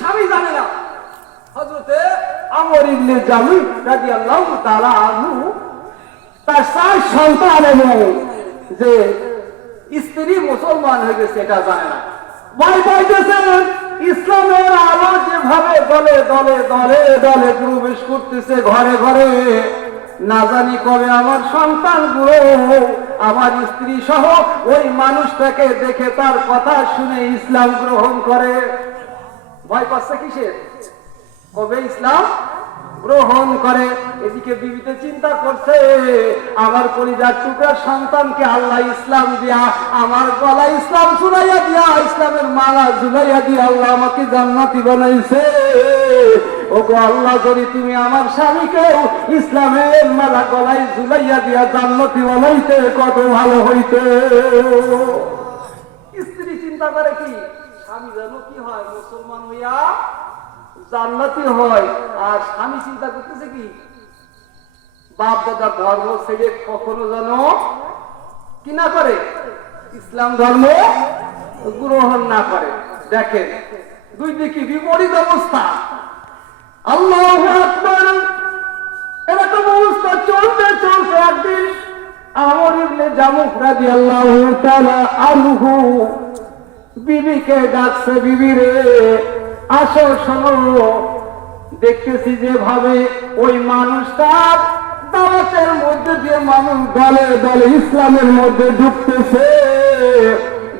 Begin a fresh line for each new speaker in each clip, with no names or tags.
স্বামী জানে না। হজরতে আমর ইবনে জামি তার সন্তান যে স্ত্রী মুসলমান হয়ে গেছে এটা জানে না। পাইতেছেন ইসলামের আলো যেভাবে দলে দলে দলে দলে প্রবেশ করতেছে ঘরে ঘরে। না জানি কবে আমার সন্তান সন্তানগুলো, আমার স্ত্রী সহ ওই মানুষটাকে দেখে তার কথা শুনে ইসলাম গ্রহণ করে। ভয় পাচ্ছে কিসের? কবে ইসলাম গ্রহণ করে? এদিকে বিবিতে চিন্তা করছে, আমার পরিবার টুকরার সন্তানকে আল্লাহ ইসলাম দিয়া, আমার গলা ইসলাম শুনাইয়া দিয়া, ইসলামের মালা ঝুলাইয়া দিয়া আল্লাহ আমাকে জান্নাতি বানাইছে। ও গো আল্লাহ, যদি তুমি আমার স্বামীকেও ইসলামের মালা গলায় ঝুলাইয়া দিয়া জান্নাতি বানাইতে, কত ভালো হইতে। স্ত্রী চিন্তা করে কি? স্বামী যেন কি হয়, মুসলমান হইয়া জান্নাতি হয়। আর স্বামী চিন্তা করতেছে কি বাপ দাদা ধর্ম ছেড়ে কখনো যেন কি না করে, ইসলাম ধর্ম গ্রহণ না করে। দেখেন, দুই দিকে বিপরীত অবস্থা। আল্লাহ এরকম অবস্থা চলতে চলতে একদিন আমর ইবনে জামুক রাদিয়াল্লাহু বিবিকে ডাকছে, বিবি রে, আসো, শোনো। দেখতেছি যেভাবে ওই মানুষটা দাওয়াতের মধ্যে দিয়ে মানুষ দলে দলে ইসলামের মধ্যে ঢুকতেছে।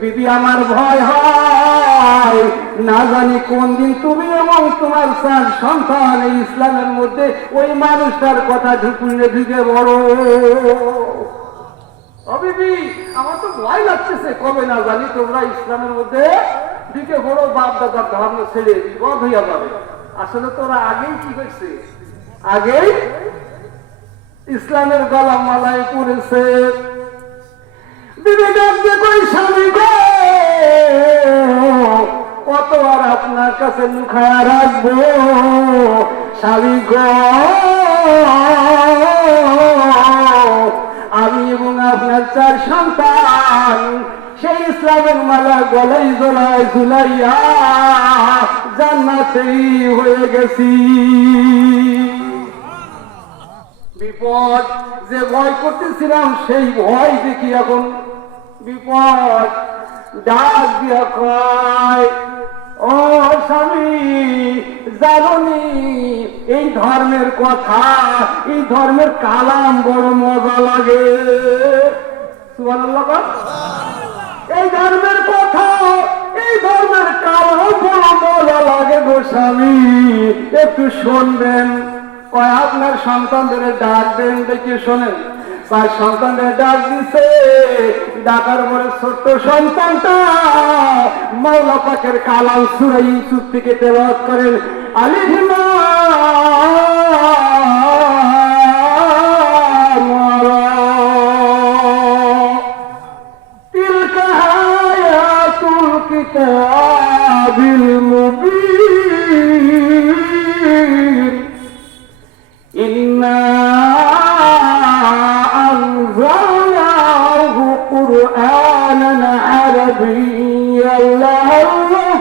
বিবি, আমার ভয় হয়। না জানি কোন দিন তুমি এবং তোমার চার সন্তান ইসলামের মধ্যে ওই মানুষটার কথা ঢুকুলে ঢুকে বড় আমার ভয় লাগতেছে, কবে না জানি। তোমরা ইসলামের মধ্যে দিকে বড় বাপ ধর্ম ছেড়ে বিপদ হইয়া যাবে। আসলে তোরা আগেই কি করছে? আগেই ইসলামের গলা মালায় পড়েছে কত আর আপনার কাছে লুখায়া রাখব? স্বামী গো! আপনার চার সন্তান, সেই ইসলামের মালা গলাই জলাই ঝুলাইয়া জান্নাতেই হয়ে গেছি। বিপদ যে ভয় করতেছিলাম, সেই ভয় দেখি এখন। বিপদ ডাক দিয়া কয় ও স্বামী জানি এই ধর্মের কথা, এই ধর্মের কালাম বড় মজা লাগে। এই ধর্মের কথা, এই ধর্মের কালাম বড় মজা লাগে গো স্বামী। একটু শুনবেন। কয়, আপনার সন্তানদের ডাক দেন, দেখে শোনেন। তার সন্তানের ডাক দিছে? ডাকার পরে ছোট্ট সন্তানটা মাওলা পাকের কালাম সুরাই ইউসুফ থেকে তেলাওয়াত করেন। আলিহিমা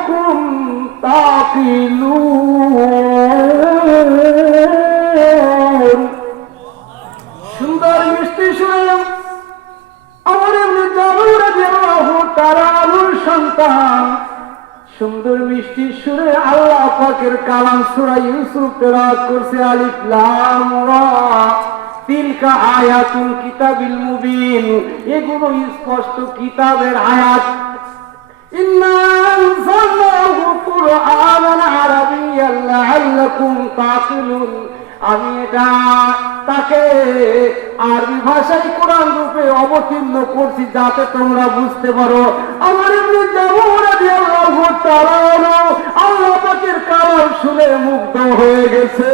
لعلكم تعقلون সুন্দর মিষ্টি শুনলাম আমার এমনি জানুরা দেওয়া তারা আলুর সন্তান সুন্দর মিষ্টি সুরে আল্লাহ পাকের কালাম সুরা ইউসুফ তেরাত করছে আলিফ লাম রা তিলকা আয়াতুল কিতাবিল মুবিন এগুলো স্পষ্ট কিতাবের আয়াত إنا أنزلناه قرآنا عربيا لعلكم تعقلون আমি এটা তাকে আরবি ভাষায় কোরআন রূপে অবতীর্ণ করছি যাতে তোমরা বুঝতে পারো আমার এমনি যেমন আল্লাহ পাকের কালাম শুনে মুগ্ধ হয়ে গেছে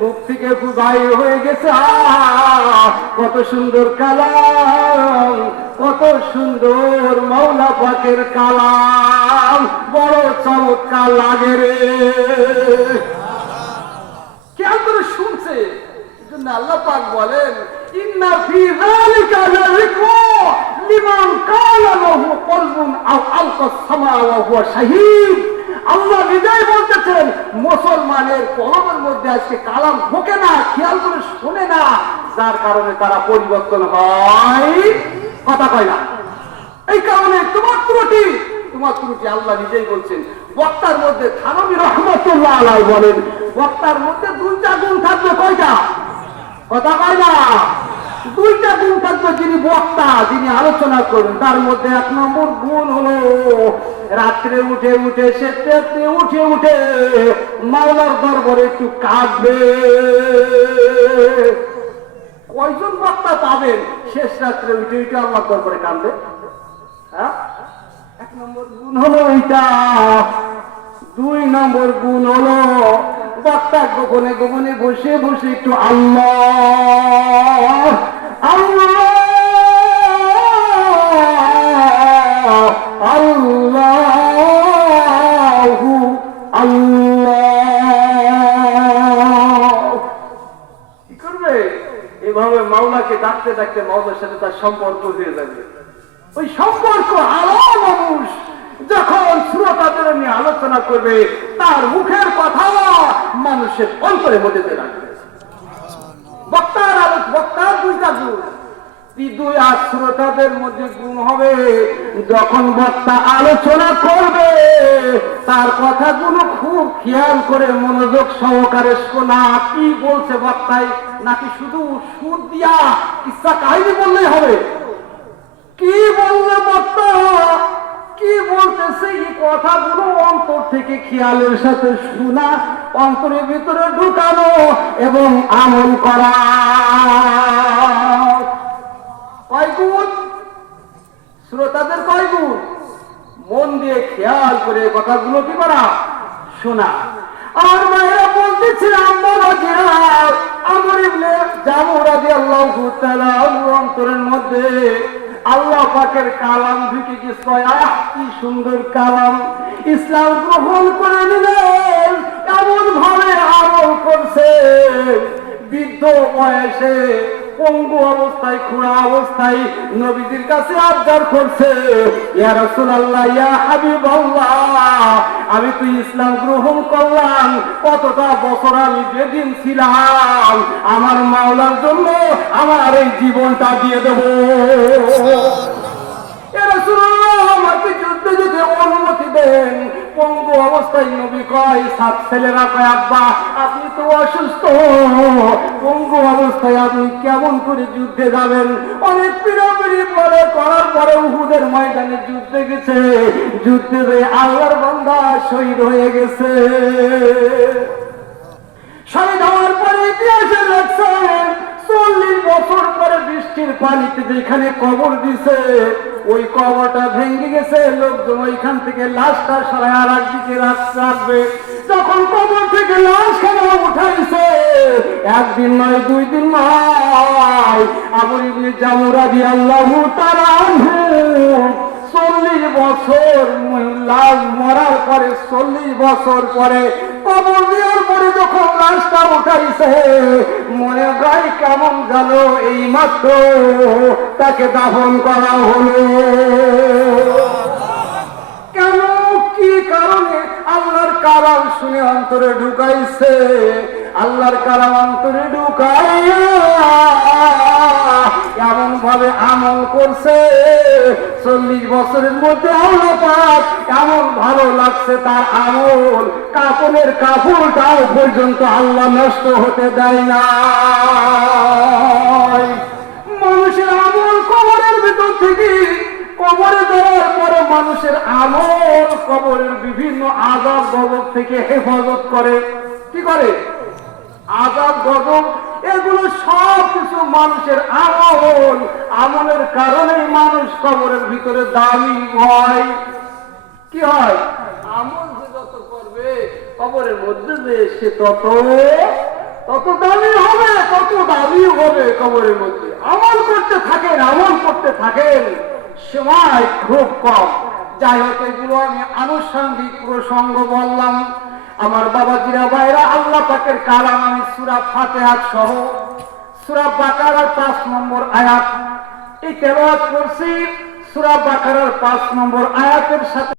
মুখ থেকে খুদাই হয়ে গেছে আহ, কত সুন্দর কালাম কত সুন্দর মৌলা পাকের কালাম, বড় চমৎকার লাগে রে। কেমন করে শুনছে? আল্লাহ পাক বলেন মুসলমানের কলমের মধ্যে আজকে কালাম ঢোকে না, খেয়াল করে শোনে না, যার কারণে তারা পরিবর্তন হয় কথা কয় না। এই কারণে তোমার ত্রুটি তোমার ত্রুটি আল্লাহ নিজেই বলছেন, বক্তার মধ্যে থানবী রহমতুল্লাহ আলাই বলেন, বক্তার মধ্যে দুইটা গুণ থাকবে কয়টা? কথা কয় না। দুইটা গুণ থাকবে যিনি বক্তা, যিনি আলোচনা করবেন, তার মধ্যে এক নম্বর গুণ হলো, রাত্রে উঠে উঠে সেতে উঠে উঠে মাওলার দরবারে একটু কাঁদবে। কয়জন বক্তা পাবেন? শেষ রাত্রে উঠে উঠে আল্লাহ দরবারে কাঁদবে হ্যাঁ? এক নম্বর গুণ হলো এইটা। দুই নম্বর গুণ হলো বক্তা গোপনে গোপনে বসে বসে একটু আল্লাহ, আল্লাহু। ডাকতে ডাকতে সাথে তার সম্পর্ক হয়ে যাবে। ওই সম্পর্ক আলো মানুষ যখন শ্রোতাদের নিয়ে আলোচনা করবে, তার মুখের কথা মানুষের অন্তরে মধ্যে রাখবে। বক্তার আলো বক্তার দুইটা গুণ। দুই আর শ্রোতাদের মধ্যে গুণ হবে, যখন বক্তা আলোচনা করবে তার কথাগুলো খুব খেয়াল করে মনোযোগ সহকারে শোনা। কি বলছে বক্তায় নাকি শুধু সুর দিয়া ইচ্ছা কাহিনী বললেই হবে? কি বললে বক্তা? কি বলতেছে এই কথাগুলো অন্তর থেকে খেয়ালের সাথে শোনা, অন্তরের ভিতরে ঢুকানো এবং আমল করা কয় গুণ শ্রোতাদের কয় গুণ মন দিয়ে খেয়াল করে কথাগুলো কি করা শোনা। আর মায়েরা বলতেছে, আমার আমার ইবনে জামু রাদিয়াল্লাহু তাআলা অন্তরের মধ্যে আল্লাহ পাকের কালাম ঢুকে গেছে আহ কি সুন্দর কালাম। ইসলাম গ্রহণ করে নিলেন এমন ভাবে আমল করছে। বৃদ্ধ বয়সে পঙ্গু অবস্থায় খুঁড়া অবস্থায় নবীদের কাছে আবদার করছে। ইয়া রাসূলুল্লাহ ইয়া হাবিবাল্লাহ আমি তুই ইসলাম গ্রহণ করলাম কতটা বছর আমি বেদিন ছিলাম আমার মাওলার জন্য আমার এই জীবনটা দিয়ে দেব। ইয়া রাসূলুল্লাহ আমাকে যুদ্ধে যেতে অনুমতি দেন। পঙ্গু অবস্থায় নবী কয়, সাত ছেলেরা কয়, আব্বা, আপনি তো অসুস্থ। পঙ্গু অবস্থায় আপনি কেমন করে যুদ্ধে যাবেন? অনেক পিড়াপিড়ি পরে, করার পরে উহুদের ময়দানে যুদ্ধে গেছে। যুদ্ধে যে আল্লাহর বান্দা শহীদ হয়ে গেছে। শহীদ হওয়ার পরে ইতিহাসে লেখছে চল্লিশ বছর পরে বৃষ্টির পানিতে যেখানে কবর দিছে, ওই কবরটা ভেঙে গেছে, লোকজন ওইখান থেকে লাশটা সরাই আর একদিকে রাখ- রাখবে। যখন কবর থেকে লাশ কেন উঠাইছে? একদিন নয়, দুই দিন নয়। আবু ইবনে জামুরাদি আল্লাহ তারা লাশ মরার পরে চল্লিশ বছর পরে কবর দেওয়ার পরে যখন লাশটা উঠাইছে, মনে গাই কেমন গেল এই মাত্র তাকে দাফন করা হলো। কেন, কি কারণে? আল্লাহর কালাম শুনে অন্তরে ঢুকাইছে। আল্লাহর কালাম অন্তরে ঢুকাইয়া এমন ভাবে আমল করছে? চল্লিশ বছরের মধ্যে আল্লাহ পাক এমন ভালো লাগছে তার আমল? কাপড়ের কাপড়টাও পর্যন্ত আল্লাহ নষ্ট হতে দেয় না মানুষের আমল কবরের ভেতর থেকে কবরে দেওয়ার পরে মানুষের আমল কবরের বিভিন্ন আজাব গজব থেকে হেফাজত করে। কি করে? আজাব গজব এগুলো সব কিছু মানুষের আমল। আমলের কারণেই মানুষ কবরের ভিতরে দামি হয়। কি হয়? আমল যে যত করবে, কবরের মধ্যে যে সে তত তত দামি হবে, তত দামি হবে কবরের মধ্যে। আমল করতে থাকেন, আমল করতে থাকেন, সময় খুব কম। যাই হোক, এগুলো আমি আনুষঙ্গিক প্রসঙ্গ বললাম। আমার বাবা জিরা ভাইরা, আল্লাহ পাকের কালাম আমি সুরা ফাতেহাত সহ, সুরা বাকারার পাঁচ নম্বর আয়াত। এই তেলাওয়াত করছি, সুরা বাকারার পাঁচ নম্বর আয়াতের সাথে